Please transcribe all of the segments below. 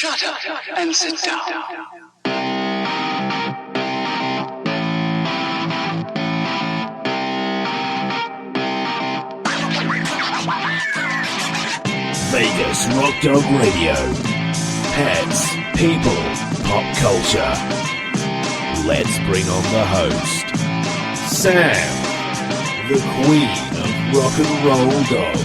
Shut up and sit down. Vegas Rock Dog Radio. Pets, people, pop culture. Let's bring on the host, Sam, the queen of rock and roll dogs.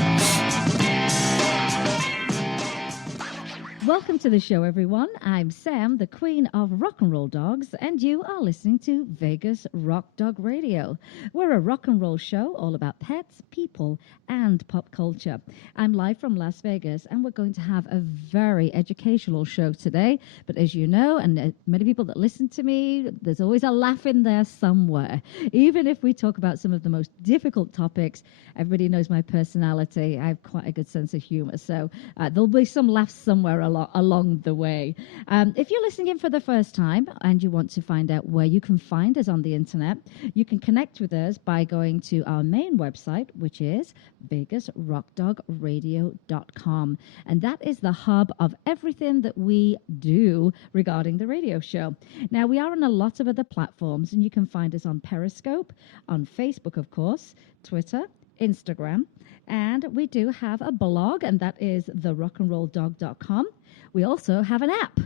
Welcome to the show, everyone. I'm Sam, the queen of rock and roll dogs, and you are listening to Vegas Rock Dog Radio. We're a rock and roll show all about pets, people, and pop culture. I'm live from Las Vegas, and we're going to have a very educational show today. But as you know, and many people that listen to me, there's always a laugh in there somewhere. Even if we talk about some of the most difficult topics, everybody knows my personality. I have quite a good sense of humor, so there'll be some laughs somewhere along the way. If you're listening in for the first time and you want to find out where you can find us on the internet, you can connect with us by going to our main website, which is vegasrockdogradio.com. And that is the hub of everything that we do regarding the radio show. Now, we are on a lot of other platforms, and you can find us on Periscope, on Facebook, of course, Twitter, Instagram, and we do have a blog, and that is therockandrolldog.com. We also have an app.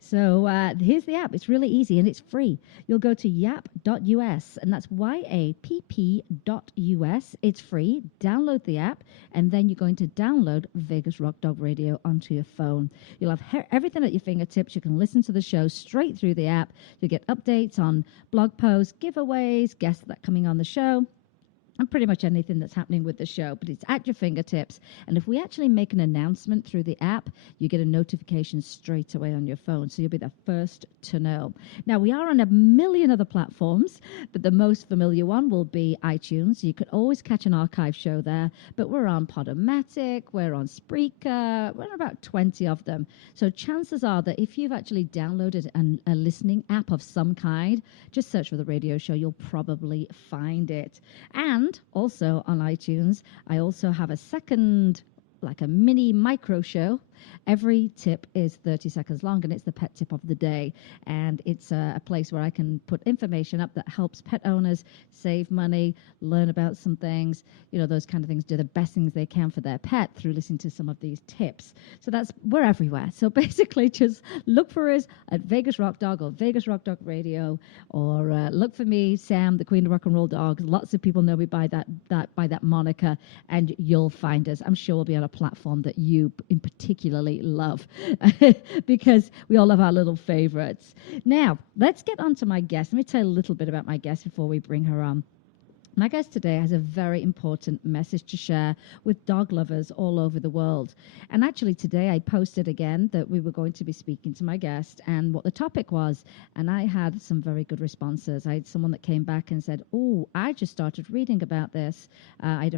So here's the app. It's really easy and it's free. You'll go to yap.us, and that's YAPP.us. It's free. Download the app, and then you're going to download Vegas Rock Dog Radio onto your phone. You'll have everything at your fingertips. You can listen to the show straight through the app. You'll get updates on blog posts, giveaways, guests that are coming on the show, and pretty much anything that's happening with the show, but it's at your fingertips. And if we actually make an announcement through the app, you get a notification straight away on your phone, so you'll be the first to know. Now, we are on a million other platforms, but the most familiar one will be iTunes. You could always catch an archive show there, but we're on Podomatic, we're on Spreaker, we're on about 20 of them. So chances are that if you've actually downloaded a listening app of some kind, just search for the radio show, you'll probably find it. And also on iTunes, I also have a second, like a mini micro show. Every tip is 30 seconds long, and it's the pet tip of the day. And it's a place where I can put information up that helps pet owners save money, learn about some things, you know, those kind of things, do the best things they can for their pet through listening to some of these tips. So we're everywhere. So basically just look for us at Vegas Rock Dog or Vegas Rock Dog Radio, or look for me, Sam, the queen of rock and roll dogs. Lots of people know me by that moniker, and you'll find us. I'm sure we'll be on a platform that you in particularly love because we all have our little favorites. Now, let's get on to my guest. Let me tell you a little bit about my guest before we bring her on. My guest today has a very important message to share with dog lovers all over the world. And actually today I posted again that we were going to be speaking to my guest and what the topic was. And I had some very good responses. I had someone that came back and said, "Oh, I just started reading about this. I have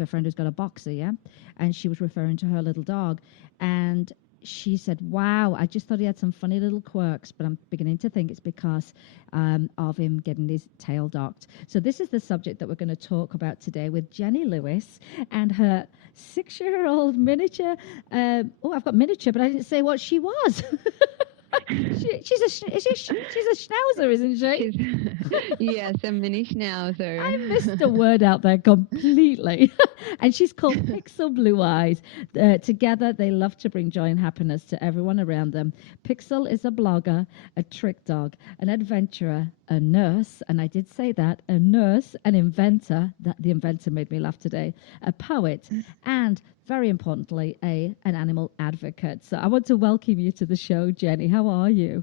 a friend who's got a boxer, yeah? And she was referring to her little dog. And she said, wow, I just thought he had some funny little quirks, but I'm beginning to think it's because of him getting his tail docked." So this is the subject that we're going to talk about today with Jenny Lewis and her 6-year-old miniature. I've got miniature, but I didn't say what she was. She's a schnauzer, isn't she? Yes, a mini schnauzer. I missed a word out there completely. And she's called Pixel Blue Eyes. Together, they love to bring joy and happiness to everyone around them. Pixel is a blogger, a trick dog, an adventurer, a nurse, and I did say that, a nurse, an inventor, that the inventor made me laugh today, a poet, and very importantly, an animal advocate. So I want to welcome you to the show, Jenny. How are you?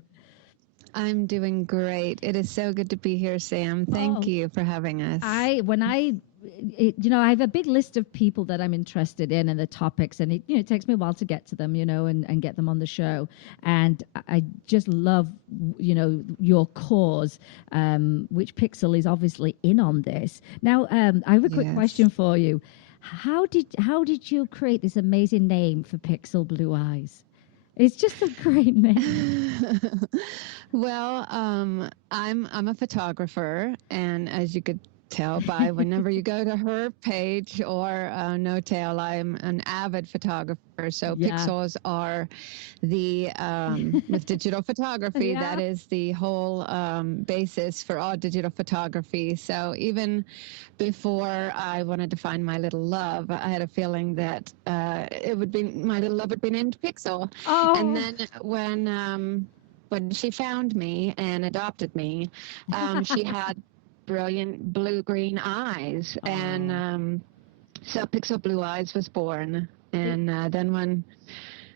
I'm doing great. It is so good to be here, Sam. Thank you for having us. I have a big list of people that I'm interested in and the topics, and it takes me a while to get to them, and get them on the show. And I just love, your cause, which Pixel is obviously in on this. Now, I have a quick question for you. How did you create this amazing name for Pixel Blue Eyes? It's just a great name. Well, I'm a photographer, and as you could tell by whenever you go to her page or No Tail. I'm an avid photographer, so Yeah. pixels are the with digital photography. Yeah. That is the whole basis for all digital photography. So even before I wanted to find my little love, I had a feeling that it would be my little love would be named Pixel. Oh. And then when she found me and adopted me, she had brilliant blue-green eyes, and so Pixel Blue Eyes was born. And then when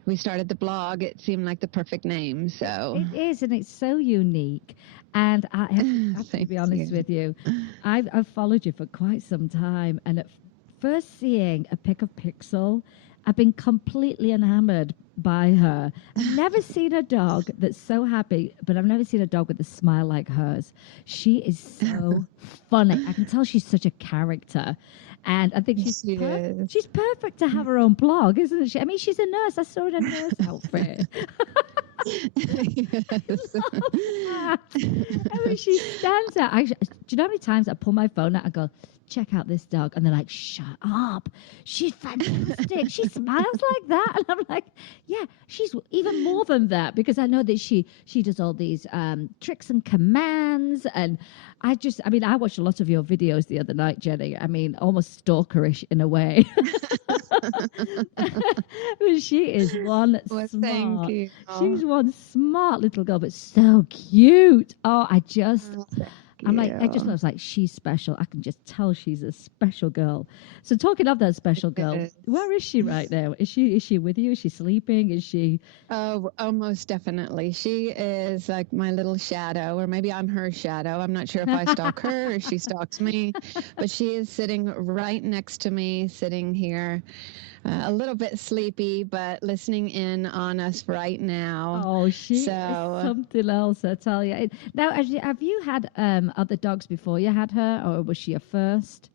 we started the blog, it seemed like the perfect name. So It is, and it's so unique. And I have to be honest with you, I've followed you for quite some time, and at first seeing a pic of Pixel, I've been completely enamored by her. I've never seen a dog that's so happy, but I've never seen a dog with a smile like hers. She is so funny. I can tell she's such a character. And I think she's perfect to have her own blog, isn't she? I mean, she's a nurse. I saw her in a nurse outfit. Yes. I mean, she stands out. Do you know how many times I pull my phone out and go, check out this dog? And they're like, shut up. She's fantastic. She smiles like that. And I'm like, yeah, she's even more than that, because I know that she does all these tricks and commands. And I watched a lot of your videos the other night, Jenny. I mean, almost stalkerish in a way. But she is one Well, smart. thank you. She's one smart little girl, but so cute. Oh, I just was like, she's special. I can just tell she's a special girl. So talking of that special girl, where is she right now? Is she with you? Is she sleeping? Is she? Oh, most definitely. She is like my little shadow, or maybe I'm her shadow. I'm not sure if I stalk her or she stalks me, but she is sitting right next to me, sitting here. A little bit sleepy, but listening in on us right now. Oh, she is something else, I tell you. Now, have you had other dogs before you had her, or was she your first?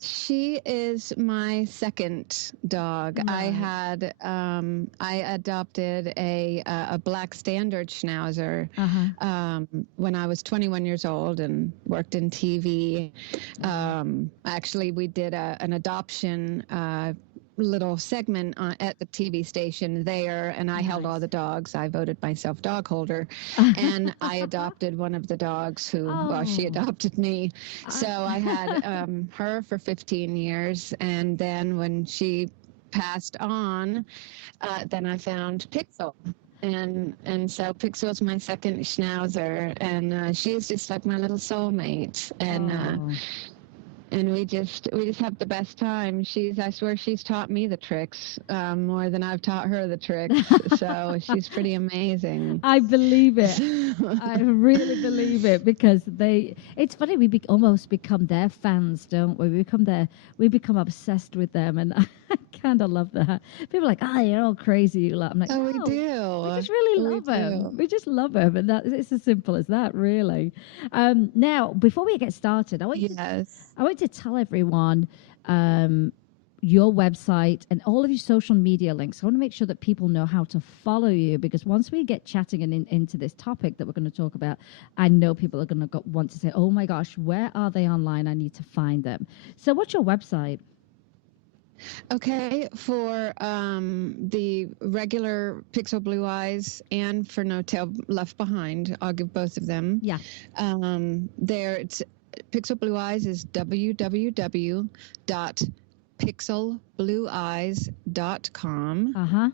She is my second dog. Right. I adopted a black standard Schnauzer when I was 21 years old and worked in TV. Actually, we did an adoption little segment at the TV station there, and I held all the dogs. I voted myself dog holder, and I adopted one of the dogs who, she adopted me. So I had her for 15 years, and then when she passed on, then I found Pixel. And so Pixel's my second Schnauzer, and she's just like my little soulmate. And we just have the best time. I swear she's taught me the tricks more than I've taught her the tricks. So she's pretty amazing. I believe it. I really believe it, because it's funny, we almost become their fans, don't we? We become obsessed with them, and I kind of love that. People are like, you're all crazy. I'm like, we do. We just really love them. We just love them, and it's as simple as that, really. Now, before we get started, I want to tell everyone your website and all of your social media links. I want to make sure that people know how to follow you, because once we get chatting and into this topic that we're going to talk about, I know people are going to want to say, oh my gosh, where are they online? I need to find them. So what's your website? Okay, for the regular Pixel Blue Eyes and for No Tail Left Behind, I'll give both of them. Yeah. It's Pixel Blue Eyes is www.pixelblueeyes.com.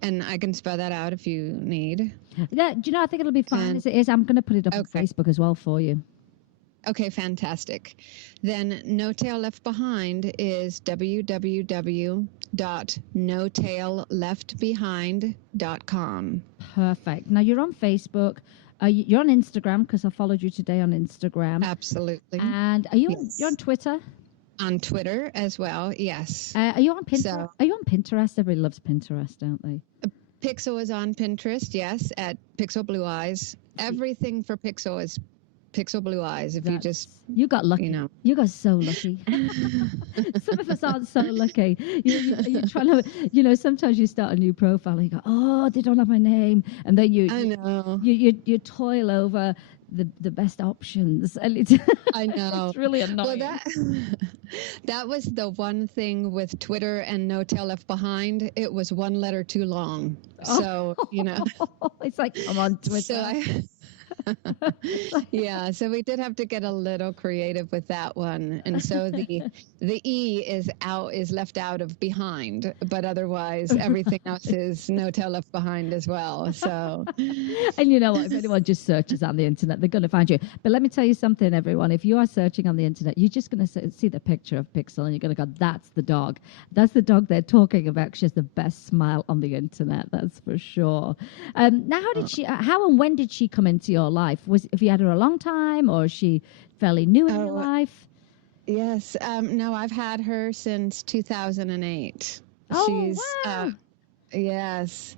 And I can spell that out if you need. Yeah, do you know, I think it'll be fine as it is. I'm going to put it up on Facebook as well for you. Okay, fantastic. Then No Tail Left Behind is www.notailleftbehind.com. Perfect. Now, you're on Facebook. You're on Instagram, because I followed you today on Instagram. Absolutely. And you're on Twitter? On Twitter as well, yes. Are you on Pinterest? Are you on Pinterest? Everybody loves Pinterest, don't they? Pixel is on Pinterest, yes, at Pixel Blue Eyes. Everything for Pixel is Pixel Blue Eyes. If you just, you got lucky. You got so lucky. Some of us aren't so lucky. You're trying to, sometimes you start a new profile and you go, oh, they don't have my name, and then you toil over the best options, and I know. It's really annoying. Well, that was the one thing with Twitter and No Tail Left Behind. It was one letter too long. So, it's like, come on, Twitter. So yeah, so we did have to get a little creative with that one, and so the E is left out of behind, but otherwise everything else is No Tail Left Behind as well. So, and you know what? If anyone just searches on the internet, they're going to find you. But let me tell you something, everyone. If you are searching on the internet, you're just going to see the picture of Pixel, and you're going to go, "That's the dog. That's the dog they're talking about. She has the best smile on the internet. That's for sure." Now, how and when did she come into your life? Have you had her a long time, or is she fairly new in your life? Yes. No, I've had her since 2008. Oh, She's, wow. Yes.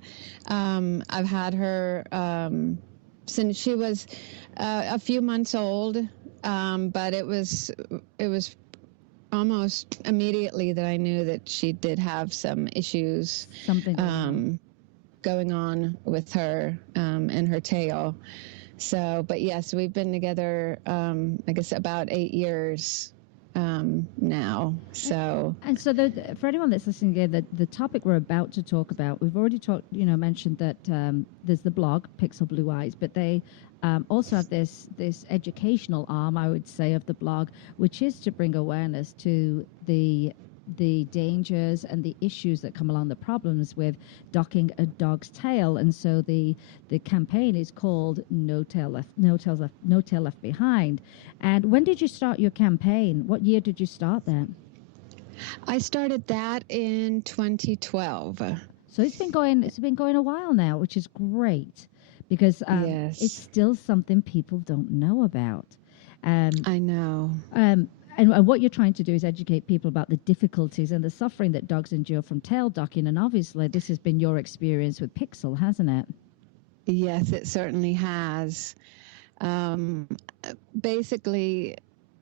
I've had her since she was a few months old, but it was almost immediately that I knew that she did have some issues going on with her and her tail. So, but yes, we've been together, I guess, about 8 years now. So, and so for anyone that's listening here, the topic we're about to talk about, we've already mentioned that there's the blog Pixel Blue Eyes, but they also have this educational arm, I would say, of the blog, which is to bring awareness to the dangers and the issues that come along, the problems with docking a dog's tail. And so the campaign is called No Tail Left Behind. And when did you start your campaign? What year did you start that? I started that in 2012. So it's been going a while now, which is great, because it's still something people don't know about. I know. And what you're trying to do is educate people about the difficulties and the suffering that dogs endure from tail docking. And obviously, this has been your experience with Pixel, hasn't it? Yes, it certainly has. Basically,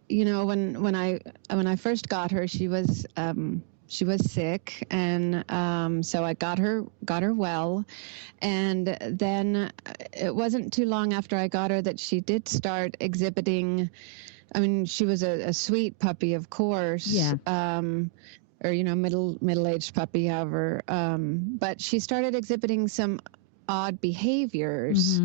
when I first got her, she was sick, and so I got her well, and then it wasn't too long after I got her that she did start exhibiting. I mean, she was a sweet puppy, of course. Yeah. Or middle-aged puppy, however. But she started exhibiting some odd behaviors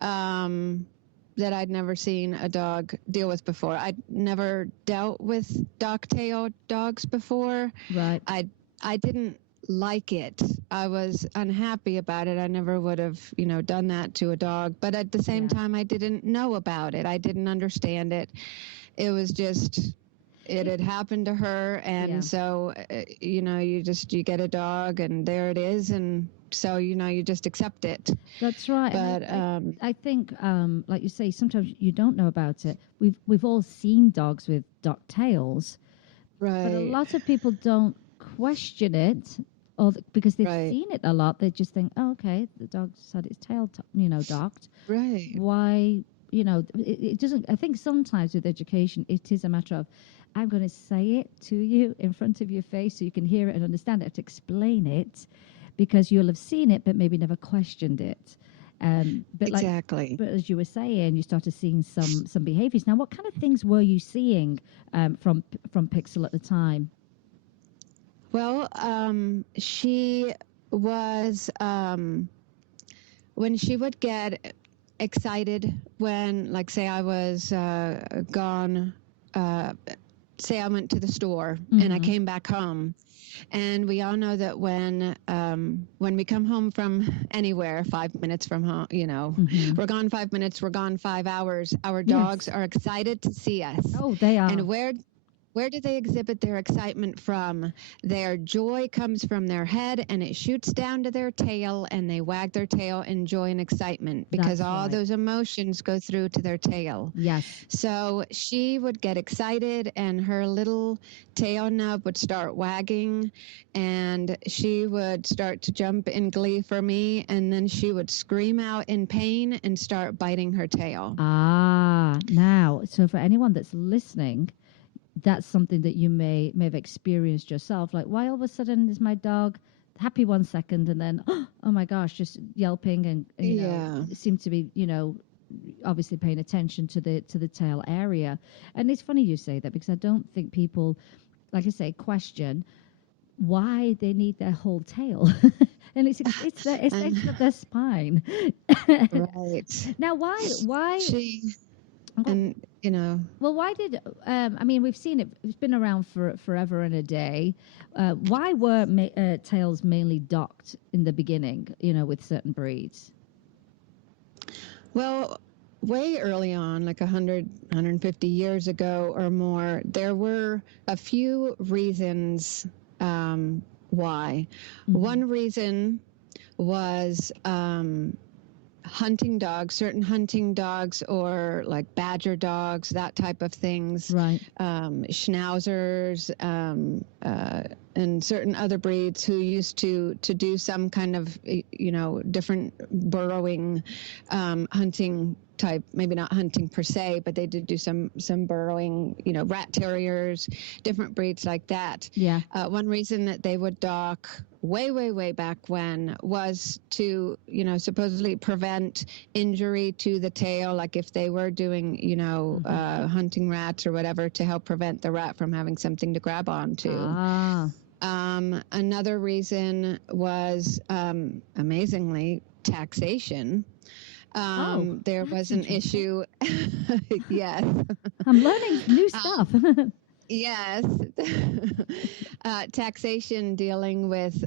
that I'd never seen a dog deal with before. I'd never dealt with dock-tailed dogs before. Right. I didn't like it. I was unhappy about it. I never would have, done that to a dog. But at the same time, I didn't know about it. I didn't understand it. It was just, it had happened to her. And so, you get a dog and there it is. And so, you just accept it. That's right. But I think, like you say, sometimes you don't know about it. We've all seen dogs with docked tails. Right. But a lot of people don't question it. Because they've seen it a lot, they just think, oh, okay, the dog's had its tail, docked. Right. Why, it doesn't. I think sometimes with education, it is a matter of, I'm going to say it to you in front of your face so you can hear it and understand it. I have to explain it because you'll have seen it, but maybe never questioned it. But exactly. But as you were saying, you started seeing some behaviors. Now, what kind of things were you seeing from Pixel at the time? Well, she was, when she would get excited when, like, say I was gone, say I went to the store and I came back home. And we all know that when we come home from anywhere, 5 minutes from home, we're gone 5 minutes, we're gone 5 hours. Our dogs are excited to see us. Oh, they are. And Where do they exhibit their excitement from? Their joy comes from their head and it shoots down to their tail, and they wag their tail in joy and excitement because That's all right. those emotions go through to their tail. Yes. So she would get excited and her little tail nub would start wagging, and she would start to jump in glee for me, and then she would scream out in pain and start biting her tail. Now, so for anyone that's listening, that's something that you may have experienced yourself. Like, why all of a sudden is my dog happy 1 second and then, oh my gosh, just yelping and you know, seem to be, you know, obviously paying attention to the tail area. And it's funny you say that, because I don't think people, like I say, question why they need their whole tail. And it's the extension of their spine. Right. Now, why she and you know, well, why did I mean, we've seen it, it's been around for forever and a day. Why were tails mainly docked in the beginning, you know, with certain breeds? Well, way early on, like 100, 150 years ago or more, there were a few reasons why. One reason was hunting dogs, certain hunting dogs, or like badger dogs, that type of things. Right. Schnauzers, and certain other breeds who used to do some kind of, you know, different burrowing, hunting type, maybe not hunting per se, but they did do some burrowing, you know, rat terriers, different breeds like that. Yeah. One reason that they would dock way back when was to, you know, supposedly prevent injury to the tail, like if they were doing, you know, hunting rats or whatever, to help prevent the rat from having something to grab onto. Another reason was, amazingly, taxation. There was an issue. Yes. I'm learning new stuff. Yes. Taxation dealing with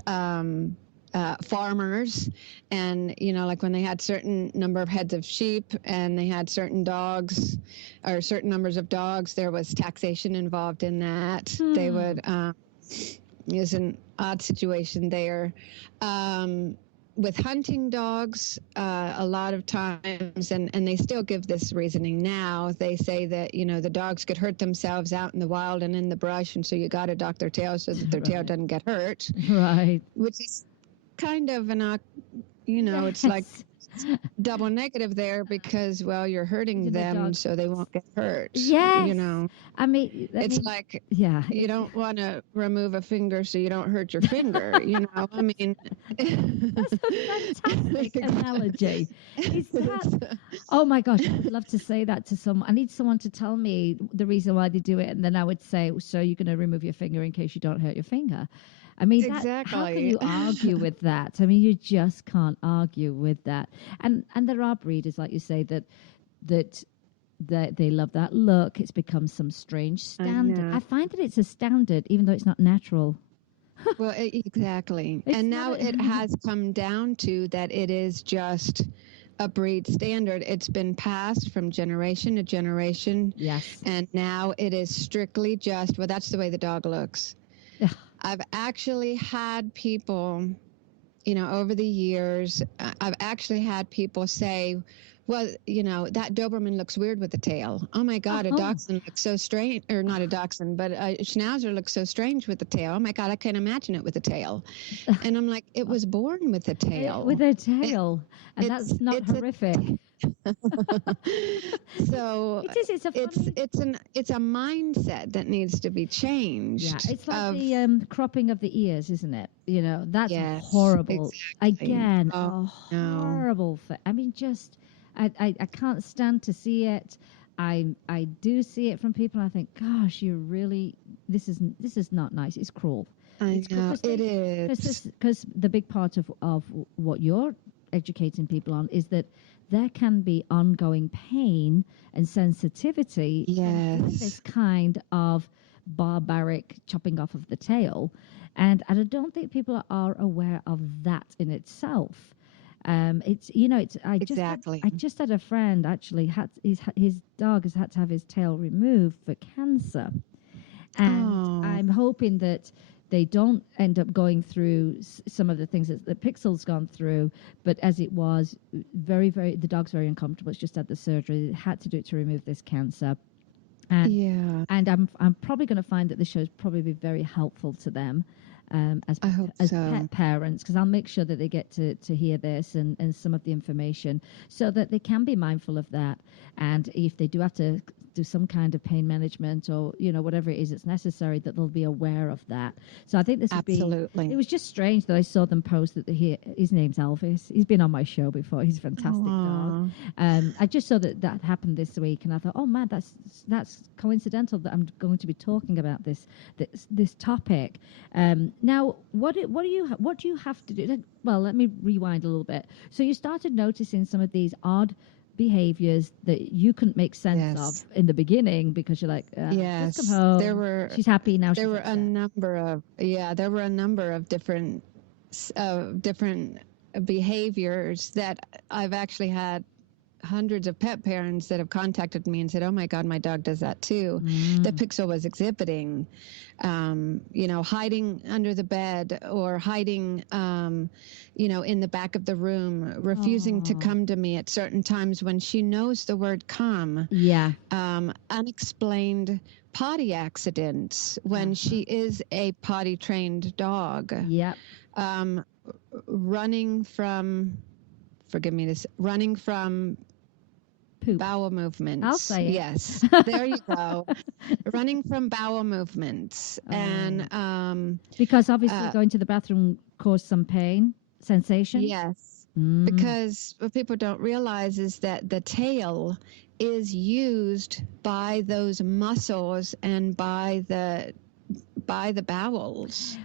farmers, and, you know, like when they had certain number of heads of sheep and they had certain dogs or certain numbers of dogs, there was taxation involved in that. They would, is an odd situation there. With hunting dogs, a lot of times, and they still give this reasoning now, they say that, you know, the dogs could hurt themselves out in the wild and in the brush, and so you got to dock their tail so that their tail doesn't get hurt. Right. Which is kind of an, you know, it's like double negative there, because, well, you're hurting them so they won't get hurt. Yes. You know, I mean, it's like, yeah, you don't want to remove a finger so you don't hurt your finger. You know, I mean, that's a fantastic analogy. Oh my gosh, I'd love to say that to someone. I need someone to tell me the reason why they do it, and then I would say, so you're going to remove your finger in case you don't hurt your finger. I mean, exactly. How can you argue with that? I mean, you just can't argue with that. And there are breeders, like you say, that they love that look. It's become some strange standard. I find that it's a standard, even though it's not natural. Well, exactly. And now it has come down to that it is just a breed standard. It's been passed from generation to generation. Yes. And now it is strictly just, well, that's the way the dog looks. I've actually had people, you know, over the years, I've actually had people say, well, you know, that Doberman looks weird with the tail. Oh my God, a Dachshund looks so strange, or not a Dachshund, but a Schnauzer looks so strange with the tail. Oh my God, I can't imagine it with a tail. And I'm like, it was born with a tail. With a tail. And that's not horrific. So it's a mindset that needs to be changed. Yeah, it's like the cropping of the ears, isn't it? You know, that's horrible. Exactly. Again, horrible. I mean, just I can't stand to see it. I do see it from people, and I think, gosh, you really, this is not nice. It's cruel. I know, it is. Because the big part of what you're educating people on is that there can be ongoing pain and sensitivity from this kind of barbaric chopping off of the tail. And I don't think people are aware of that in itself. It's, you know, it's, I just had a friend actually his dog has had to have his tail removed for cancer. And I'm hoping that they don't end up going through some of the things that the Pixel's gone through, but as it was, the dog's very uncomfortable. It's just had the surgery. It had to do it to remove this cancer. And I'm probably going to find that the show is probably be very helpful to them as pet parents, because I'll make sure that they get to hear this and some of the information so that they can be mindful of that. And if they do have to do some kind of pain management or, whatever it is that's necessary, that they'll be aware of that. So I think this would be... It was just strange that I saw them post that his name's Elvis. He's been on my show before. He's a fantastic dog. I just saw that happened this week, and I thought, oh man, that's coincidental that I'm going to be talking about this topic. Now, what do you have to do? Well, let me rewind a little bit. So you started noticing some of these odd behaviors that you couldn't make sense of in the beginning because you're like, just come home. She's happy now. There were a number of different behaviors that I've actually had hundreds of pet parents that have contacted me and said, oh my God, my dog does that too. That Pixel was exhibiting, hiding under the bed or hiding, in the back of the room, refusing to come to me at certain times when she knows the word come. Yeah. Unexplained potty accidents when she is a potty trained dog. Yep. Running from poop. Bowel movements. I'll say it. Yes. There you go. Running from bowel movements. And because obviously going to the bathroom caused some pain, sensation. Yes. Because what people don't realize is that the tail is used by those muscles and by the bowels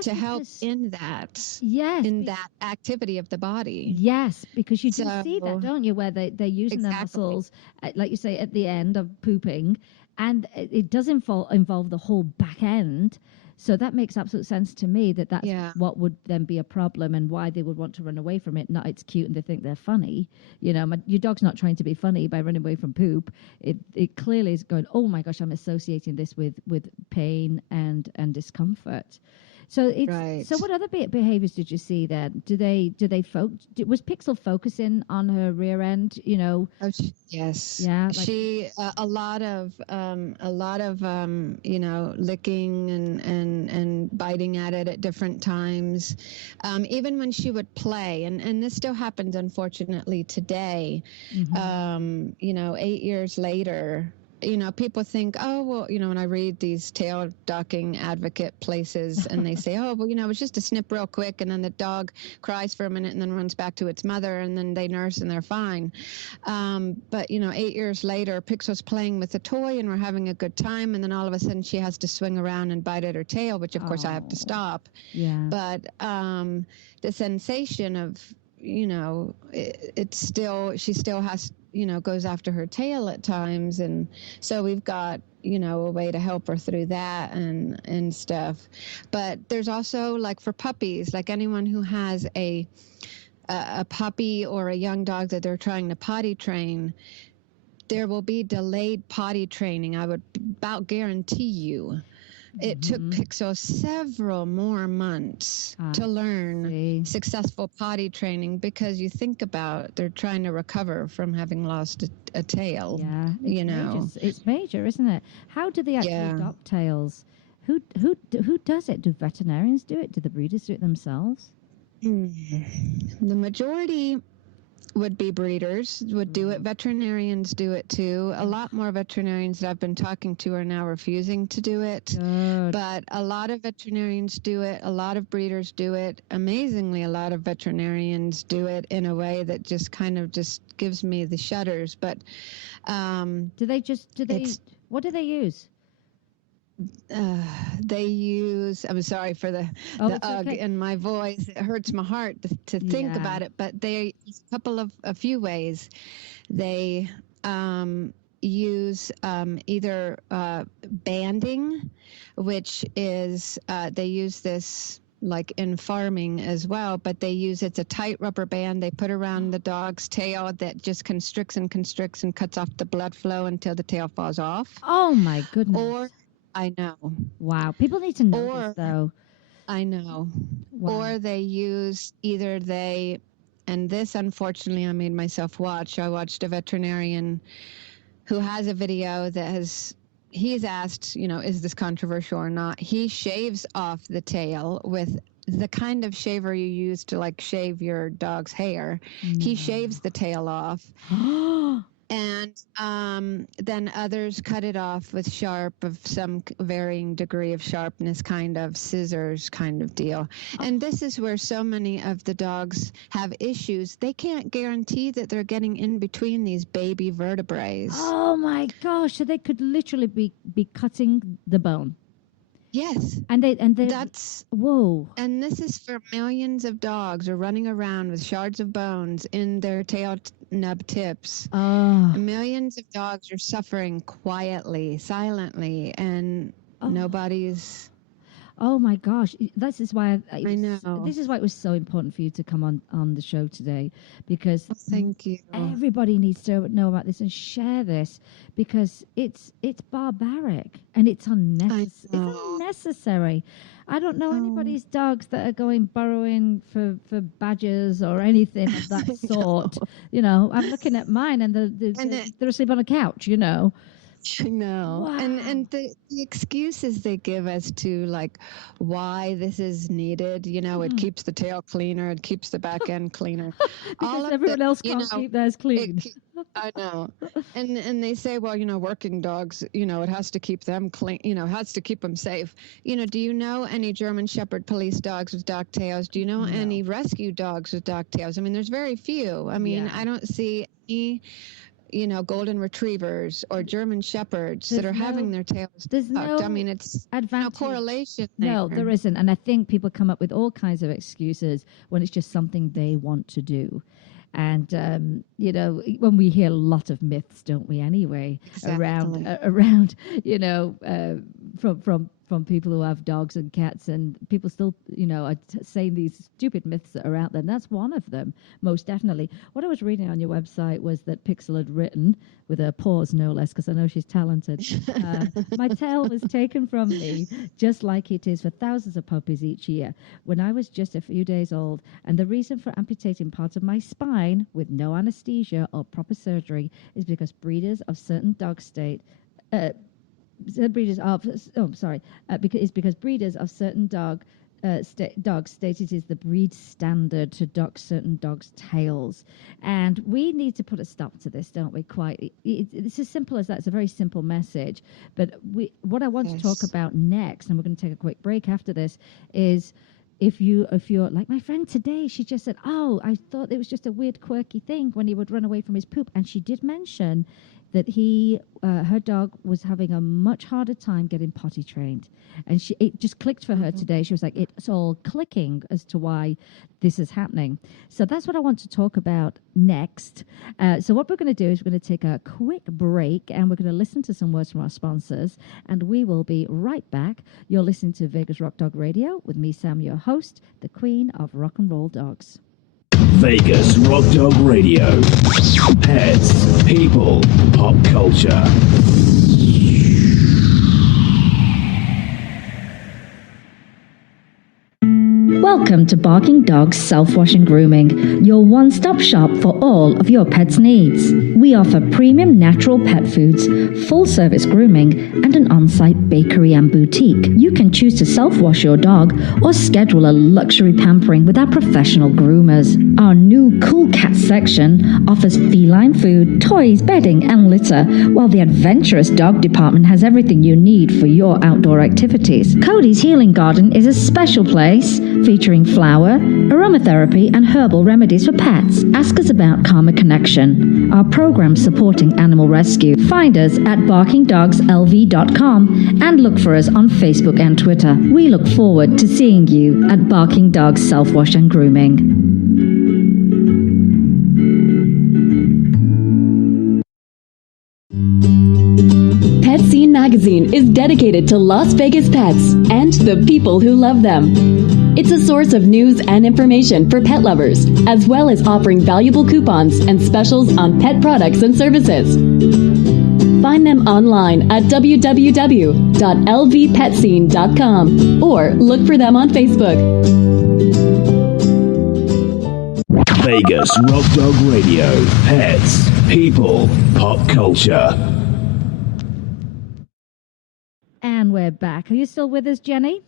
to help in that that activity of the body. Yes, because you do see that, don't you, where they're using their muscles, like you say, at the end of pooping, and it does involve the whole back end. So that makes absolute sense to me that's what would then be a problem and why they would want to run away from it. Not it's cute and they think they're funny. Your dog's not trying to be funny by running away from poop. It clearly is going, oh my gosh, I'm associating this with pain and discomfort. So so what other behaviors did you see then? Was Pixel focusing on her rear end? Yes. Yeah. She a lot of licking and biting at it at different times. Even when she would play, and this still happens unfortunately today. 8 years later. People think, oh, well, when I read these tail docking advocate places and they say, oh, well, it's just a snip real quick and then the dog cries for a minute and then runs back to its mother and then they nurse and they're fine. But, 8 years later, Pixel's playing with a toy and we're having a good time. And then all of a sudden she has to swing around and bite at her tail, which of course I have to stop. Yeah. But the sensation of, she still has, goes after her tail at times. And so we've got, a way to help her through that and stuff. But there's also like for puppies, like anyone who has a puppy or a young dog that they're trying to potty train, there will be delayed potty training. I would about guarantee you. It took Pixel several more months to learn successful potty training because you think about they're trying to recover from having lost a tail. Yeah, it's major, isn't it? How do they actually adopt tails? Who does it? Do veterinarians do it? Do the breeders do it themselves? The majority would be breeders, would do it. Veterinarians do it too. A lot more veterinarians that I've been talking to are now refusing to do it. Good. But a lot of veterinarians do it. A lot of breeders do it. Amazingly, a lot of veterinarians do it in a way that just kind of just gives me the shudders. But what do they use? They use, I'm sorry for the ugh in my voice. It hurts my heart to think about it, but they use a few ways. They use either banding, which is, they use this like in farming as well, but it's a tight rubber band they put around the dog's tail that just constricts and cuts off the blood flow until the tail falls off. Oh my goodness. Or I know. Wow. People need to know this, though. I know. Wow. Or they use and this, unfortunately, I made myself watch. I watched a veterinarian who has a video that he's asked, is this controversial or not? He shaves off the tail with the kind of shaver you use to like shave your dog's hair. No. He shaves the tail off. And then others cut it off with of some varying degree of sharpness, kind of scissors kind of deal. And this is where so many of the dogs have issues. They can't guarantee that they're getting in between these baby vertebrae. Oh my gosh! So they could literally be cutting the bone. Yes. And that's whoa. And this is for millions of dogs are running around with shards of bones in their tail nub tips. Millions of dogs are suffering quietly, silently, and nobody's. Oh my gosh! This is why I know. This is why it was so important for you to come on the show today, because thank you. Everybody needs to know about this and share this, because it's barbaric and it's unnecessary. It's unnecessary. I don't know anybody's dogs that are going burrowing for badgers or anything of that sort. I'm looking at mine and they're asleep on a couch. I know. Wow. And the excuses they give as to like why this is needed, it keeps the tail cleaner, it keeps the back end cleaner. Because everyone else can't keep theirs clean. I know. And they say, well, working dogs, it has to keep them clean, it has to keep them safe. Do you know any German Shepherd police dogs with dog tails? Do you know any rescue dogs with dog tails? I mean, there's very few. I mean, I don't see any golden retrievers or German shepherds that are having their tails tucked. I mean, it's no correlation there. No, there isn't. And I think people come up with all kinds of excuses when it's just something they want to do. And, when we hear a lot of myths, don't we, anyway, around from people who have dogs and cats, and people still, are saying these stupid myths that are out there. And that's one of them, most definitely. What I was reading on your website was that Pixel had written, with a pause no less, because I know she's talented, my tail was taken from me, just like it is for thousands of puppies each year, when I was just a few days old. And the reason for amputating part of my spine with no anesthesia or proper surgery is because breeders of certain dog because breeders of certain dogs stated is the breed standard to dock certain dogs' tails. And we need to put a stop to this, don't we? It's as simple as that. It's a very simple message. But what I want to talk about next, and we're going to take a quick break after this, is if you're like my friend today, she just said, I thought it was just a weird, quirky thing when he would run away from his poop. And she did mention that her dog was having a much harder time getting potty trained. And it just clicked for her today. She was like, it's all clicking as to why this is happening. So that's what I want to talk about next. So what we're going to do is we're going to take a quick break, and we're going to listen to some words from our sponsors, and we will be right back. You're listening to Vegas Rock Dog Radio with me, Sam, your host, the queen of rock and roll dogs. Vegas Rock Dog Radio. Pets, people, pop culture. Welcome to Barking Dogs Self-Wash and Grooming, your one-stop shop for all of your pet's needs. We offer premium natural pet foods, full-service grooming, and an on-site bakery and boutique. You can choose to self-wash your dog or schedule a luxury pampering with our professional groomers. Our new Cool Cat section offers feline food, toys, bedding, and litter, while the adventurous dog department has everything you need for your outdoor activities. Cody's Healing Garden is a special place featuring flower, aromatherapy, and herbal remedies for pets. Ask us about Karma Connection, our program supporting animal rescue. Find us at barkingdogslv.com and look for us on Facebook and Twitter. We look forward to seeing you at Barking Dogs Self-Wash and Grooming. Pet Scene Magazine is dedicated to Las Vegas pets and the people who love them. It's a source of news and information for pet lovers, as well as offering valuable coupons and specials on pet products and services. find them online at www.lvpetscene.com or look for them on Facebook. Vegas Rock Dog Radio. Pets, people, pop culture. And we're back. Are you still with us, Jenny?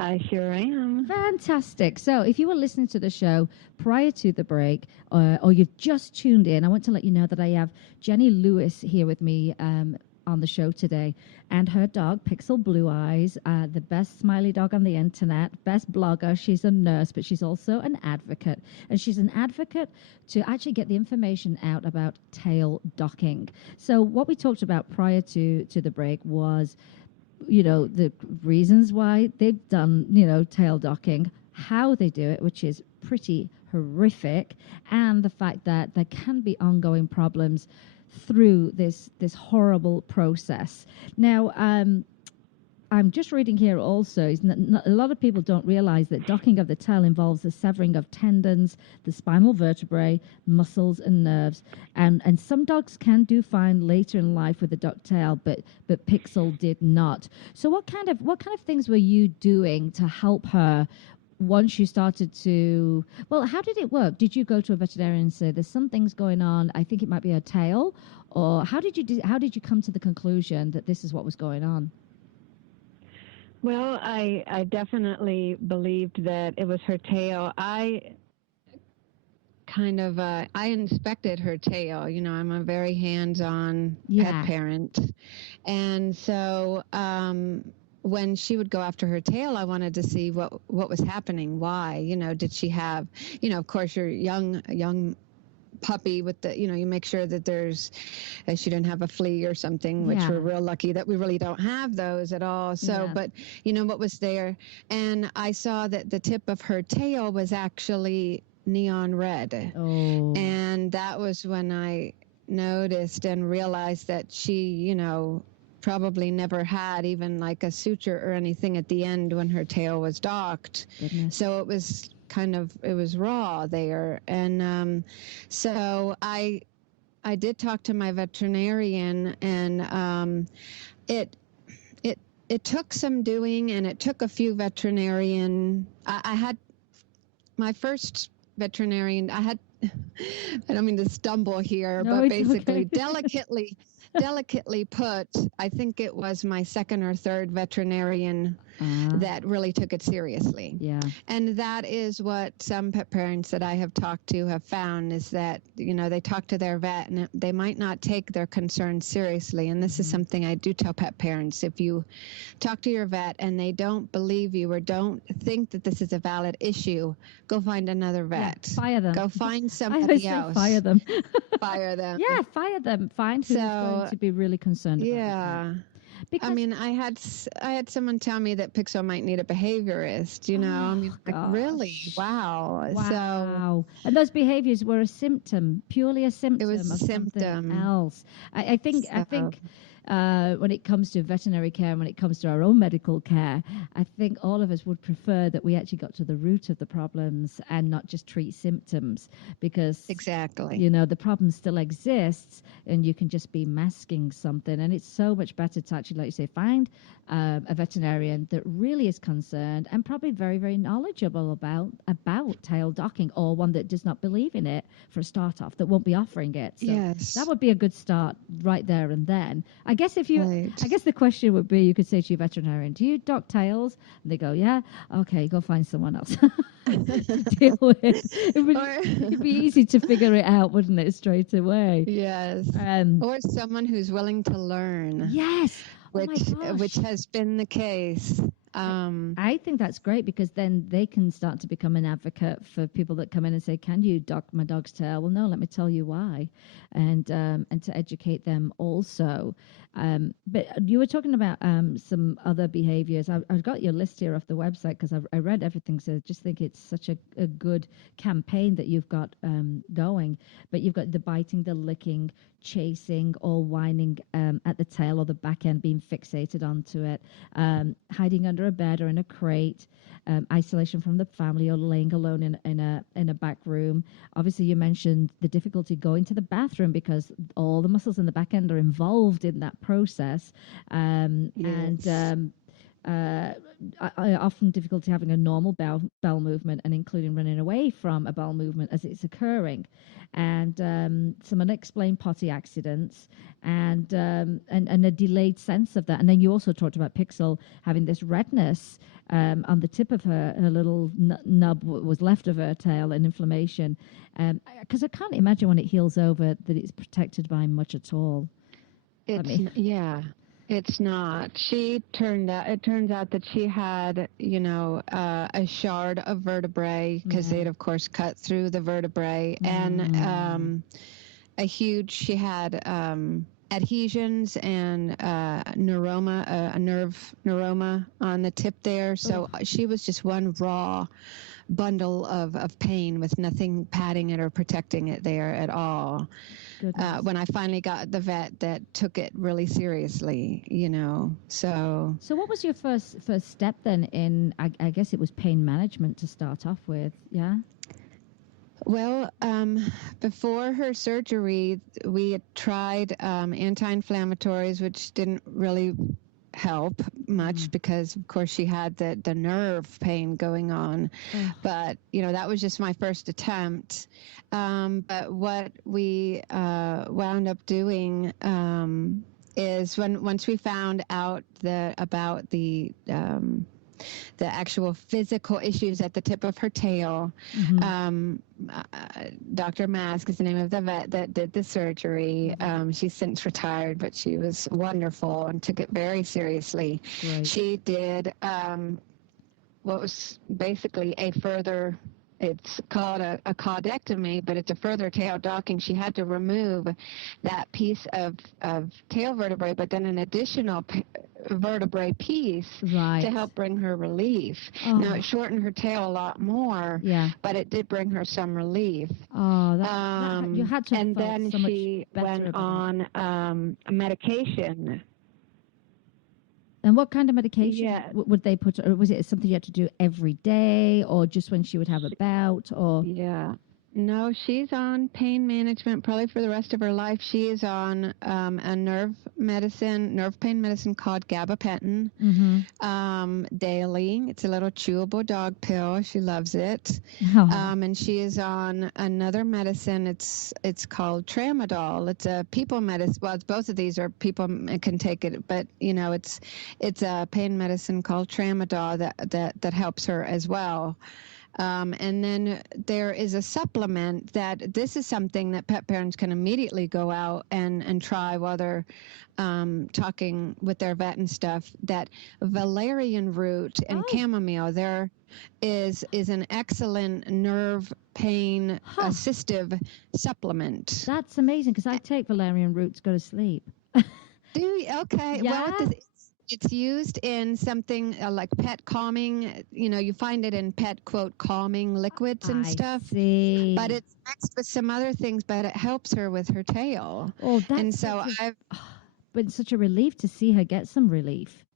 I sure am. Fantastic. So if you were listening to the show prior to the break, or you've just tuned in, I want to let you know that I have Jenny Lewis here with me on the show today, and her dog, Pixel Blue Eyes, the best smiley dog on the internet, best blogger. She's a nurse, but she's also an advocate, and she's an advocate to actually get the information out about tail docking. So what we talked about prior to the break was, you know, the reasons why they've done, you know, tail docking, how they do it, which is pretty horrific, and the fact that there can be ongoing problems through this horrible process. Now, I'm just reading here also, a lot of people don't realize that docking of the tail involves the severing of tendons, the spinal vertebrae, muscles, and nerves. And some dogs can do fine later in life with a docked tail, but Pixel did not. So what kind of things were you doing to help her once you started to, well, how did it work? Did you go to a veterinarian and say, there's some things going on, I think it might be a tail? Or how did you come to the conclusion that this is what was going on? Well, I definitely believed that it was her tail. I inspected her tail. You know, I'm a very hands-on pet parent. And so when she would go after her tail, I wanted to see what was happening. Why? You know, did she have, you know, of course, your young puppy with the, you know, you make sure that she didn't have a flea or something, which we're real lucky that we really don't have those at all. So, but you know what was there, and I saw that the tip of her tail was actually neon red. Oh. And that was when I noticed and realized that she, you know, probably never had even like a suture or anything at the end when her tail was docked. Goodness. So it was it was raw there. And so I did talk to my veterinarian, and it took some doing, and it took a few veterinarian. I had my first veterinarian. I don't mean to stumble here, but basically delicately put, I think it was my second or third veterinarian that really took it seriously. Yeah. And that is what some pet parents that I have talked to have found, is that, you know, they talk to their vet and they might not take their concerns seriously. And this is something I do tell pet parents. If you talk to your vet and they don't believe you or don't think that this is a valid issue, go find another vet. Yeah, fire them. Go find somebody else. Fire them. Fire them. Yeah, fire them. Find who's going to be really concerned about it. Yeah. Because, I mean, I had someone tell me that Pixel might need a behaviorist, you know. I mean, like, really? Wow. So, and those behaviors were a symptom, purely a symptom. It was of a symptom. Something else. I think when it comes to veterinary care and when it comes to our own medical care, I think all of us would prefer that we actually got to the root of the problems and not just treat symptoms, because exactly, you know, the problem still exists and you can just be masking something. And it's so much better to actually, like you say, find a veterinarian that really is concerned and probably very, very knowledgeable about tail docking, or one that does not believe in it for a start off, that won't be offering it. So that would be a good start right there and then. I guess the question would be, you could say to your veterinarian, do you dock tails? And they go, yeah. Okay, go find someone else to deal with. It'd be easy to figure it out, wouldn't it, straight away? Yes. Or someone who's willing to learn. Yes. Which has been the case. I think that's great, because then they can start to become an advocate for people that come in and say, can you dock my dog's tail? Well, no, let me tell you why. And to educate them also. But you were talking about some other behaviors. I've got your list here off the website, because I read everything, so I just think it's such a good campaign that you've got going. But you've got the biting, the licking, chasing, or whining at the tail or the back end, being fixated onto it, hiding under under a bed or in a crate, isolation from the family, or laying alone in a back room. Obviously, you mentioned the difficulty going to the bathroom because all the muscles in the back end are involved in that process, I often difficulty having a normal bowel movement, and including running away from a bowel movement as it's occurring, and some unexplained potty accidents, and a delayed sense of that. And then you also talked about Pixel having this redness on the tip of her little nub was left of her tail, and inflammation, because I can't imagine when it heals over that it's protected by much at all. It's not. It turns out that she had, a shard of vertebrae, because they'd of course cut through the vertebrae, and she had adhesions and neuroma, a nerve neuroma on the tip there. So she was just one raw bundle of pain with nothing padding it or protecting it there at all. When I finally got the vet that took it really seriously, So what was your first step then in, I guess it was pain management to start off with, yeah? Well, before her surgery, we had tried anti-inflammatories, which didn't really help much because, of course, she had the nerve pain going on. But, that was just my first attempt. But what we wound up doing is once we found out about the actual physical issues at the tip of her tail. Dr. Mask is the name of the vet that did the surgery. She's since retired, but she was wonderful and took it very seriously. Right. She did what was basically it's called a caudectomy, but it's a further tail docking. She had to remove that piece of tail vertebrae, but then an additional vertebrae piece to help bring her relief. Now, it shortened her tail a lot more, but it did bring her some relief. You had to. And then she went on a medication. And what kind of medication would they put? Or was it something you had to do every day, or just when she would have a bout? Or no, she's on pain management probably for the rest of her life. She is on a nerve pain medicine called gabapentin daily. It's a little chewable dog pill. She loves it. And she is on another medicine. It's called Tramadol. It's a people medicine. Well, both of these are people can take it, but it's a pain medicine called Tramadol that helps her as well. And then there is a supplement that this is something that pet parents can immediately go out and try while they're talking with their vet and stuff, that valerian root and chamomile. There is an excellent nerve pain assistive supplement. That's amazing, because I take valerian root to go to sleep. Do you? Okay. Yeah. Well, it's used in something like pet calming. You find it in pet, quote, calming liquids and stuff. See. But it's mixed with some other things, but it helps her with her tail. Oh, that's and so but it's such a relief to see her get some relief.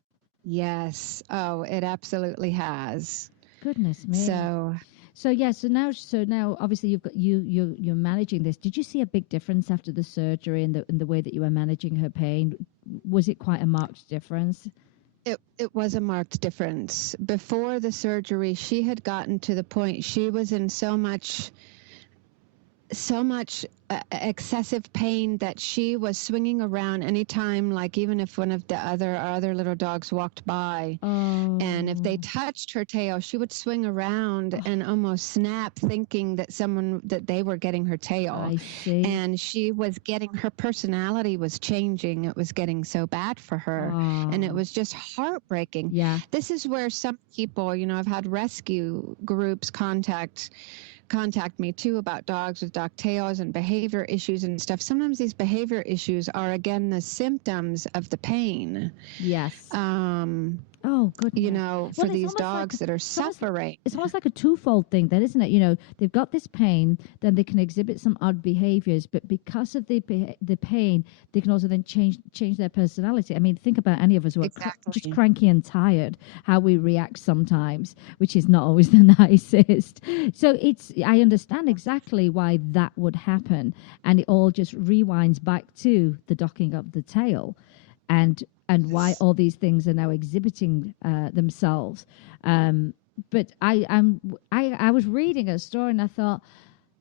Yes. Oh, it absolutely has. Goodness me. So now obviously you're managing this. Did you see a big difference after the surgery in the way that you were managing her pain? Was it quite a marked difference? It was a marked difference. Before the surgery, she had gotten to the point she was in so much excessive pain that she was swinging around anytime, like even if one of the other little dogs walked by, and if they touched her tail, she would swing around and almost snap, thinking that they were getting her tail. I see. And her personality was changing. It was getting so bad for her, and it was just heartbreaking. Yeah. This is where some people, I've had rescue groups contact me too about dogs with dock tails and behavior issues and stuff. Sometimes these behavior issues are, again, the symptoms of the pain. Yes. Oh, goodness. You know, for Well, it's these almost like dogs that are suffering. it's almost like a twofold thing, then, isn't it? You know, they've got this pain, then they can exhibit some odd behaviors, but because of the pain, they can also then change their personality. I mean, think about any of us who are just cranky and tired, how we react sometimes, which is not always the nicest. So I understand exactly why that would happen, and it all just rewinds back to the docking of the tail, and why all these things are now exhibiting themselves. But I was reading a story and I thought,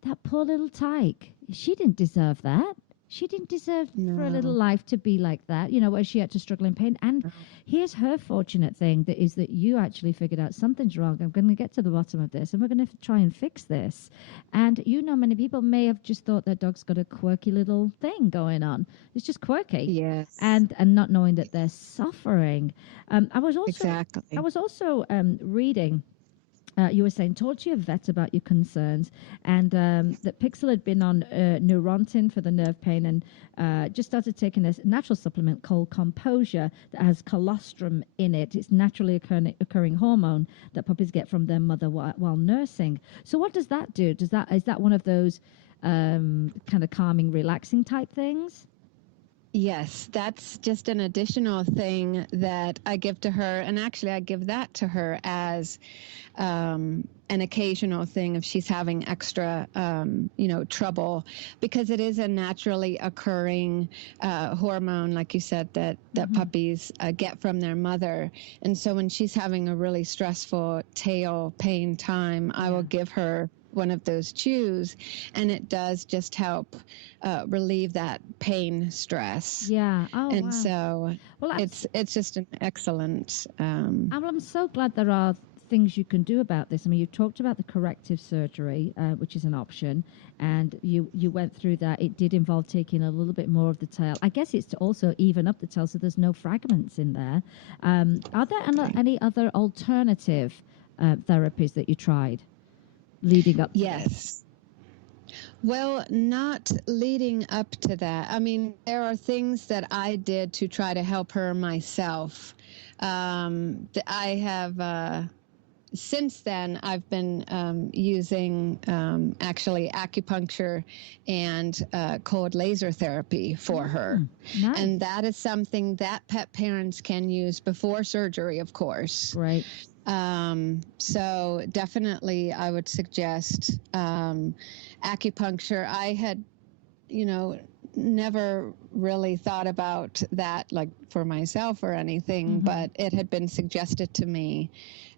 that poor little tyke, she didn't deserve that. She didn't deserve for a little life to be like that, you know, where she had to struggle in pain. And here's her fortunate thing, that is that you actually figured out something's wrong. I'm going to get to the bottom of this and we're going to try and fix this. And, you know, many people may have just thought their dog's got a quirky little thing going on. It's just quirky. Yes. And not knowing that they're suffering. I was also reading. You were saying, talk to your vet about your concerns, and that Pixel had been on Neurontin for the nerve pain, and just started taking a natural supplement called Composure that has colostrum in it. It's naturally occurring hormone that puppies get from their mother while nursing. So what does that do? Is that one of those kind of calming, relaxing type things? Yes, that's just an additional thing that I give to her. And actually, I give that to her as an occasional thing if she's having extra, trouble, because it is a naturally occurring hormone, like you said, that puppies get from their mother. And so when she's having a really stressful tail pain time, I will give her one of those chews, and it does just help relieve that pain stress. Yeah. Oh, and wow. So it's just an excellent. I'm so glad there are things you can do about this. I mean, you talked about the corrective surgery, which is an option, and you went through that. It did involve taking a little bit more of the tail. I guess it's to also even up the tail so there's no fragments in there. Are there any other alternative therapies that you tried leading up to Yes. Well, not leading up to that. I mean, there are things that I did to try to help her myself. I have, since then, I've been using actually acupuncture and cold laser therapy for her. Nice. And that is something that pet parents can use before surgery, of course. Right. So definitely I would suggest acupuncture. I had, never really thought about that like for myself or anything, but it had been suggested to me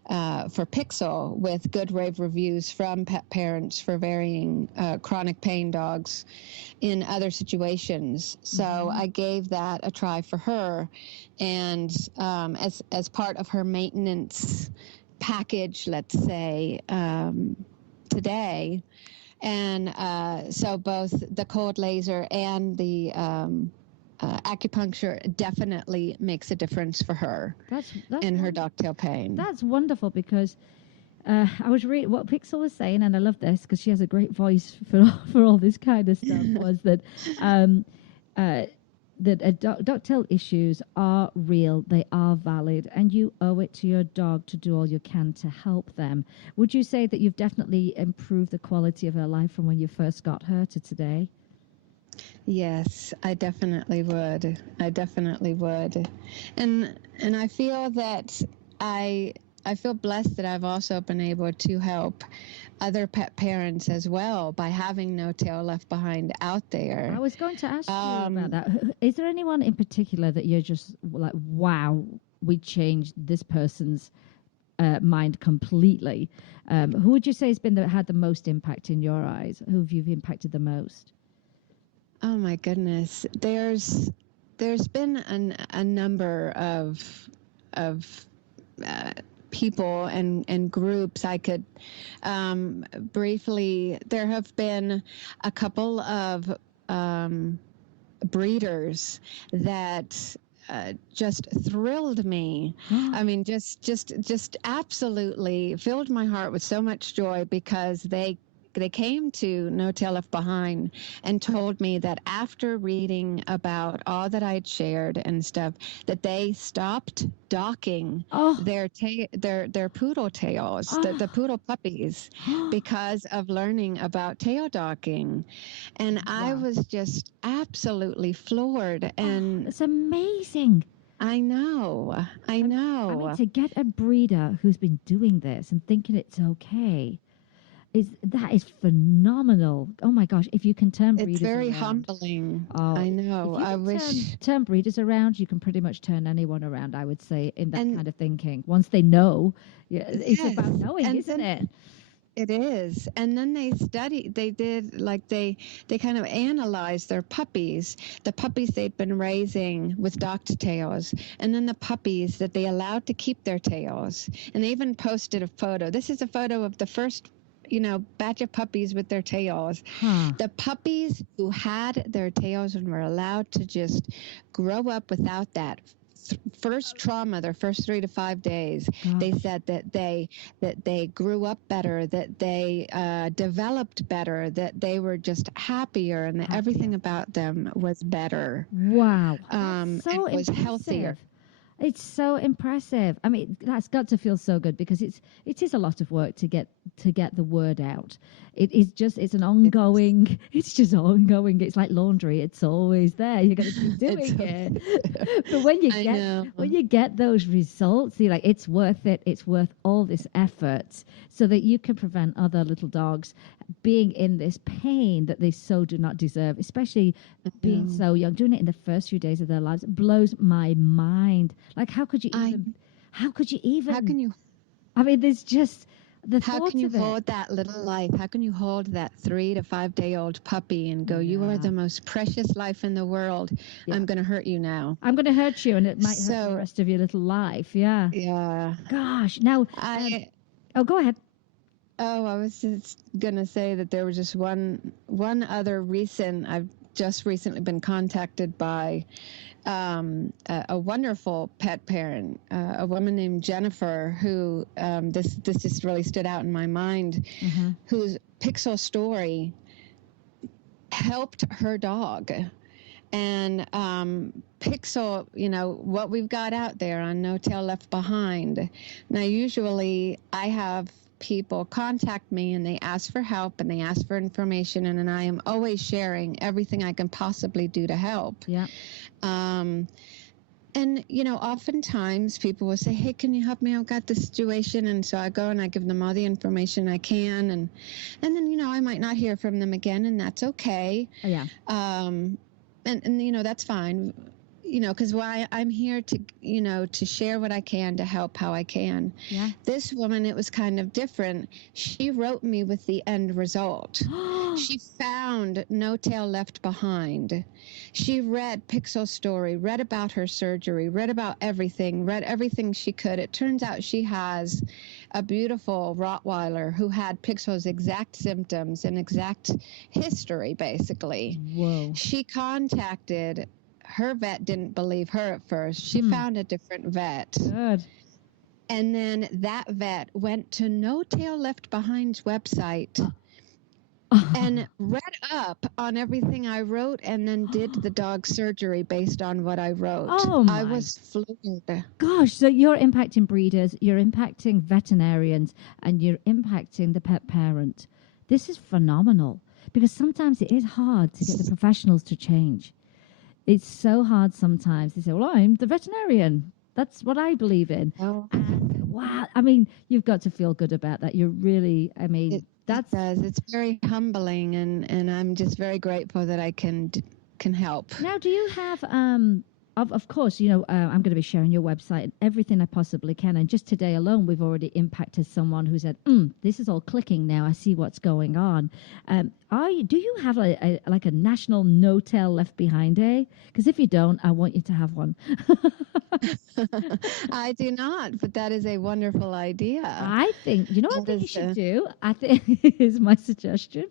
for Pixel with good rave reviews from pet parents for varying chronic pain dogs in other situations. So I gave that a try for her, and as part of her maintenance package, let's say, today. And so both the cold laser and the acupuncture definitely makes a difference for her in her dog-tail pain. That's wonderful, because I was reading what Pixel was saying, and I love this because she has a great voice for all this kind of stuff, was that dog-tail issues are real, they are valid, and you owe it to your dog to do all you can to help them. Would you say that you've definitely improved the quality of her life from when you first got her to today? Yes, I definitely would. And I feel that I feel blessed that I've also been able to help other pet parents as well by having No Tail Left Behind out there. I was going to ask you about that. Is there anyone in particular that you're just like, wow, we changed this person's mind completely? Who would you say has been had the most impact in your eyes? Who have you impacted the most? Oh my goodness, there's been a number of people and groups. I could briefly, there have been a couple of breeders that just thrilled me. I mean, just absolutely filled my heart with so much joy, because they they came to No Tail Left Behind and told me that after reading about all that I'd shared and stuff, that they stopped docking their poodle tails, the poodle puppies, because of learning about tail docking. And I was just absolutely floored. And it's amazing. I know. I mean, to get a breeder who's been doing this and thinking it's okay, that is phenomenal. Oh my gosh, if you can turn breeders it's very around. Humbling. I know. I wish turn breeders around, you can pretty much turn anyone around, I would say, in that kind of thinking. Once they know, it's about knowing, isn't it? It is. And then they kind of analyzed their puppies, the puppies they'd been raising with docked tails, and then the puppies that they allowed to keep their tails. And they even posted a photo. This is a photo of the first batch of puppies with their tails. The puppies who had their tails and were allowed to just grow up without that first trauma, their first 3 to 5 days, they said that they grew up better, that they developed better, that they were just happier, and that everything about them was better. Wow. So and it was healthier. It's so impressive. I mean, that's got to feel so good, because it is a lot of work to get the word out. It's an ongoing. It's just ongoing. It's like laundry. It's always there. You're going to keep doing it. But when you get those results, you're like, it's worth it. It's worth all this effort, so that you can prevent other little dogs being in this pain that they so do not deserve, especially being so young. Doing it in the first few days of their lives blows my mind. Like, how could you even? How can you? I mean, there's just the thought of it. How can you hold that little life? How can you hold that 3 to 5 day old puppy and go, you are the most precious life in the world. Yeah. I'm going to hurt you now. I'm going to hurt you, and it might hurt the rest of your little life. Yeah. Yeah. Gosh. Now, go ahead. Oh, I was just going to say that there was just one other I've just recently been contacted by a wonderful pet parent, a woman named Jennifer, who this just really stood out in my mind, whose Pixel story helped her dog. And Pixel, what we've got out there on No Tail Left Behind. Now, usually I have people contact me and they ask for help and they ask for information, and I am always sharing everything I can possibly do to help. Yeah. And, oftentimes people will say, hey, can you help me? I've got this situation. And so I go and I give them all the information I can. And then, I might not hear from them again, and that's okay. Oh, yeah. And that's fine. Because I'm here to share what I can, to help how I can. Yeah. This woman, it was kind of different. She wrote me with the end result. She found No Tail Left Behind. She read Pixel's story, read about her surgery, read about everything, read everything she could. It turns out she has a beautiful Rottweiler who had Pixel's exact symptoms and exact history, basically. Whoa. She contacted her vet. Didn't believe her at first. She found a different vet. Good. And then that vet went to No Tail Left Behind's website and read up on everything I wrote, and then did the dog surgery based on what I wrote. Oh, I was floored. Gosh, so you're impacting breeders, you're impacting veterinarians, and you're impacting the pet parent. This is phenomenal, because sometimes it is hard to get the professionals to change. It's so hard sometimes. They say, well, I'm the veterinarian. That's what I believe in. Oh. And, wow. I mean, you've got to feel good about that. You're really, it does. It's very humbling, and I'm just very grateful that I can help. Now, do you have, of course, I'm going to be sharing your website and everyththing I possibly can. And just today alone, we've already impacted someone who said, this is all clicking now. I see what's going on. Do you have a national No Tail Left Behind Day? Because if you don't, I want you to have one. I do not, but that is a wonderful idea. I think, what I think you should do? I think is my suggestion.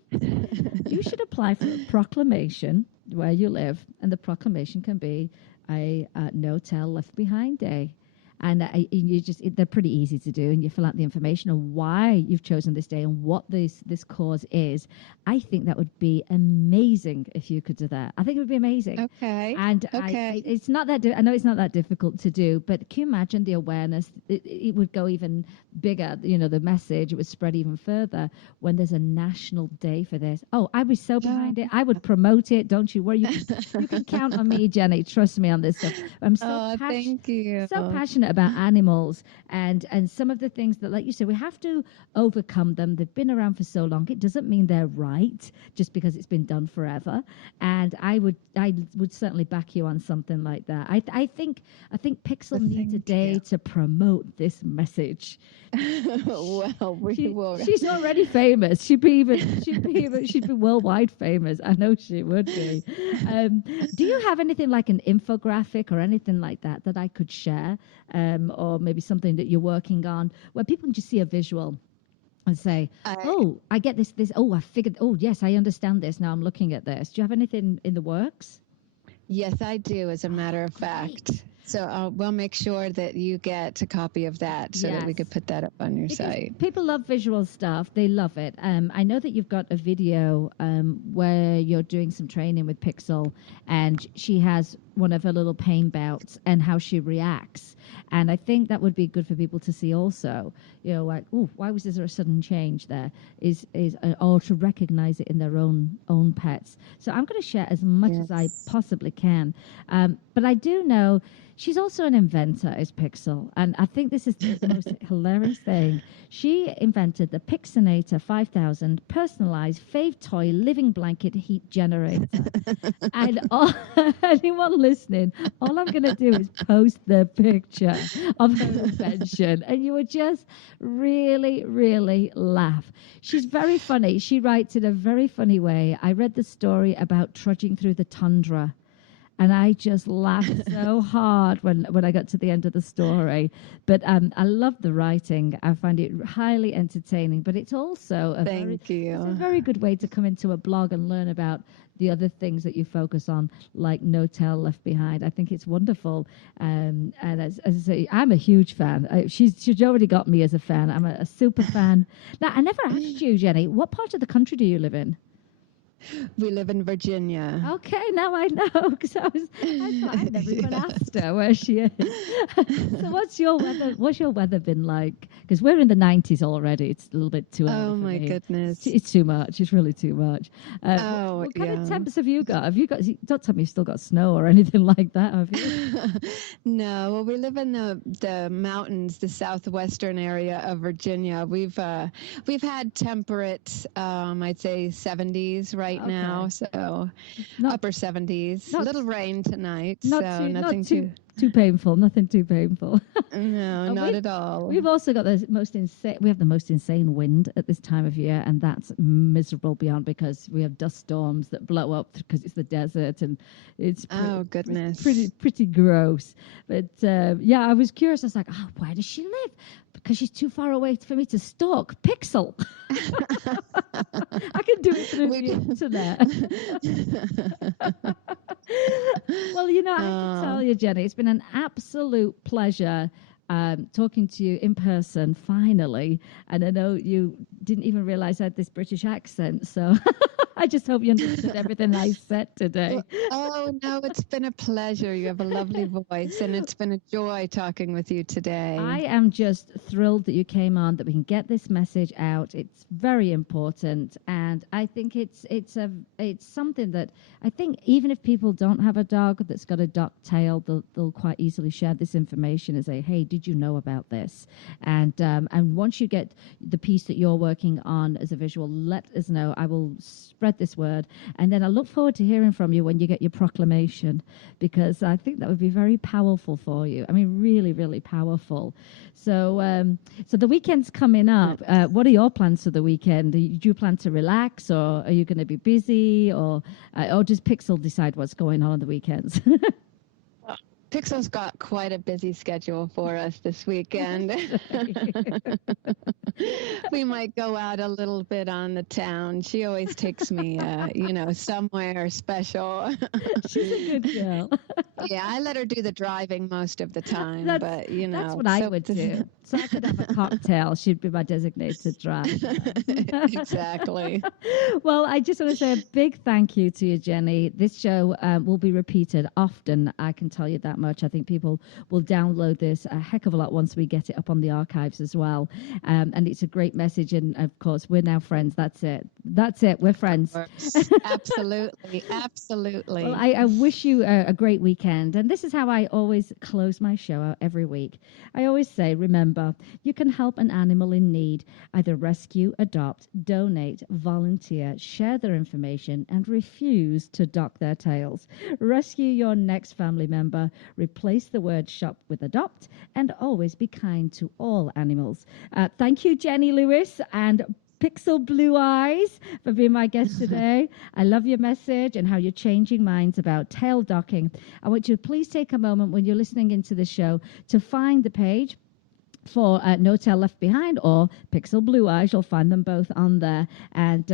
You should apply for a proclamation where you live, and the proclamation can be a No Tail Left Behind Day. And they're pretty easy to do, and you fill out the information on why you've chosen this day and what this cause is. I think that would be amazing if you could do that. I think it would be amazing. Okay. And okay. it's not that I know it's not that difficult to do, but can you imagine the awareness? It would go even bigger. You know, the message would spread even further when there's a national day for this. Oh, I'd be so behind it. I would promote it. Don't you worry. You can count on me, Jenny. Trust me on this stuff. I'm so thank you. So passionate about animals and some of the things that, like you said, we have to overcome them. They've been around for so long. It doesn't mean they're right just because it's been done forever. And I would certainly back you on something like that. I think Pixel needs a day to promote this message. Well, we will. She's already famous. She'd be worldwide famous. I know she would be. Do you have anything like an infographic or anything like that I could share, or maybe something that you're working on where people can just see a visual and say, "Oh, I get this. Oh, I figured. Oh, yes, I understand this. Now I'm looking at this." Do you have anything in the works? Yes, I do. As a matter of fact. So we'll make sure that you get a copy of that so that we could put that up on your site. People love visual stuff. They love it. I know that you've got a video where you're doing some training with Pixel, and she has one of her little pain bouts and how she reacts. And I think that would be good for people to see also. You know, like, oh, why was there a sudden change there? Or to recognize it in their own pets. So I'm going to share as much as I possibly can. But I do know she's also an inventor, is Pixel. And I think this is the most hilarious thing. She invented the Pixinator 5000 personalized fave toy living blanket heat generator. And anyone listening, all I'm going to do is post the picture of her invention. And you would just really, really laugh. She's very funny. She writes in a very funny way. I read the story about trudging through the tundra. And I just laughed so hard when I got to the end of the story. But I love the writing. I find it highly entertaining. But it's also a very good way to come into a blog and learn about the other things that you focus on, like No Tail Left Behind. I think it's wonderful. And as I say, I'm a huge fan. She's already got me as a fan. I'm a super fan. Now, I never asked you, Jenny, what part of the country do you live in? We live in Virginia. Okay, now I know, because I thought I'd never even asked her where she is. So what's your weather been like? Because we're in the 90s already. It's a little bit too early Oh, for my me. goodness. It's too much. It's really too much. What kind of temps have you got? Don't tell me you've still got snow or anything like that, have you? No, well, we live in the mountains, the southwestern area of Virginia. We've had temperate, I'd say 70s right now, so upper 70s. A little rain tonight, nothing too painful. Nothing too painful. No, not at all. We've also got the most insane wind at this time of year, and that's miserable beyond, because we have dust storms that blow up because it's the desert, and it's pretty gross. But I was curious. I was like, oh, where does she live? Because she's too far away for me to stalk Pixel. I can do it through the internet. Well, I have to tell you, Jenny, it's been an absolute pleasure talking to you in person, finally. And I know you didn't even realize I had this British accent, so I just hope you understood everything I said today. Oh, no, it's been a pleasure. You have a lovely voice, and it's been a joy talking with you today. I am just thrilled that you came on, that we can get this message out. It's very important, and I think it's something that I think even if people don't have a dog that's got a duck tail, they'll quite easily share this information and say, hey, did you know about this? And once you get the piece that you're working on as a visual, let us know. I will spread this word, and then I look forward to hearing from you when you get your proclamation, because I think that would be very powerful for you. I mean, really, really powerful. So so the weekend's coming up. What are your plans for the weekend? Do you plan to relax, or are you going to be busy, or does Pixel decide what's going on the weekends? Pixel's got quite a busy schedule for us this weekend. We might go out a little bit on the town. She always takes me, somewhere special. She's a good girl. Yeah, I let her do the driving most of the time, but that's what I would do. So I could have a cocktail. She'd be my designated driver. Exactly. Well, I just want to say a big thank you to you, Jenny. This show will be repeated often. I can tell you that much. I think people will download this a heck of a lot once we get it up on the archives as well. And it's a great message. And of course, we're now friends. That's it. We're friends. Absolutely. Absolutely. Well, I wish you a great weekend. And this is how I always close my show out every week. I always say, remember, you can help an animal in need. Either rescue, adopt, donate, volunteer, share their information, and refuse to dock their tails. Rescue your next family member. Replace the word shop with adopt. And always be kind to all animals. Thank you, Jenny Lewis and Pixel Blue Eyes, for being my guest today. I love your message and how you're changing minds about tail docking. I want you to please take a moment when you're listening into the show to find the page for No Tail Left Behind or Pixel Blue Eyes. You'll find them both on there, and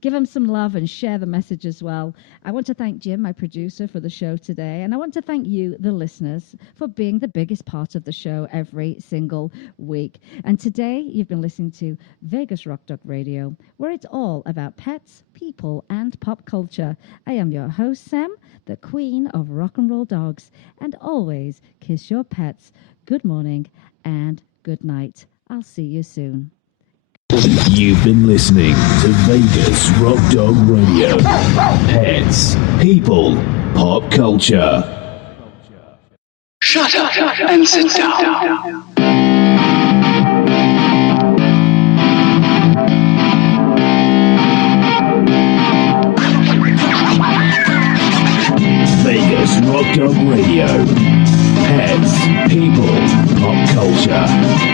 give them some love and share the message as well. I want to thank Jim, my producer, for the show today, and I want to thank you, the listeners, for being the biggest part of the show every single week. And today you've been listening to Vegas Rock Dog Radio, where it's all about pets, people, and pop culture. I am your host, Sam, the queen of rock and roll dogs, and always kiss your pets. Good morning and good night. I'll see you soon. You've been listening to Vegas Rock Dog Radio. Pets, people, pop culture. Shut up and sit down. Vegas Rock Dog Radio. Pets, people, pop culture.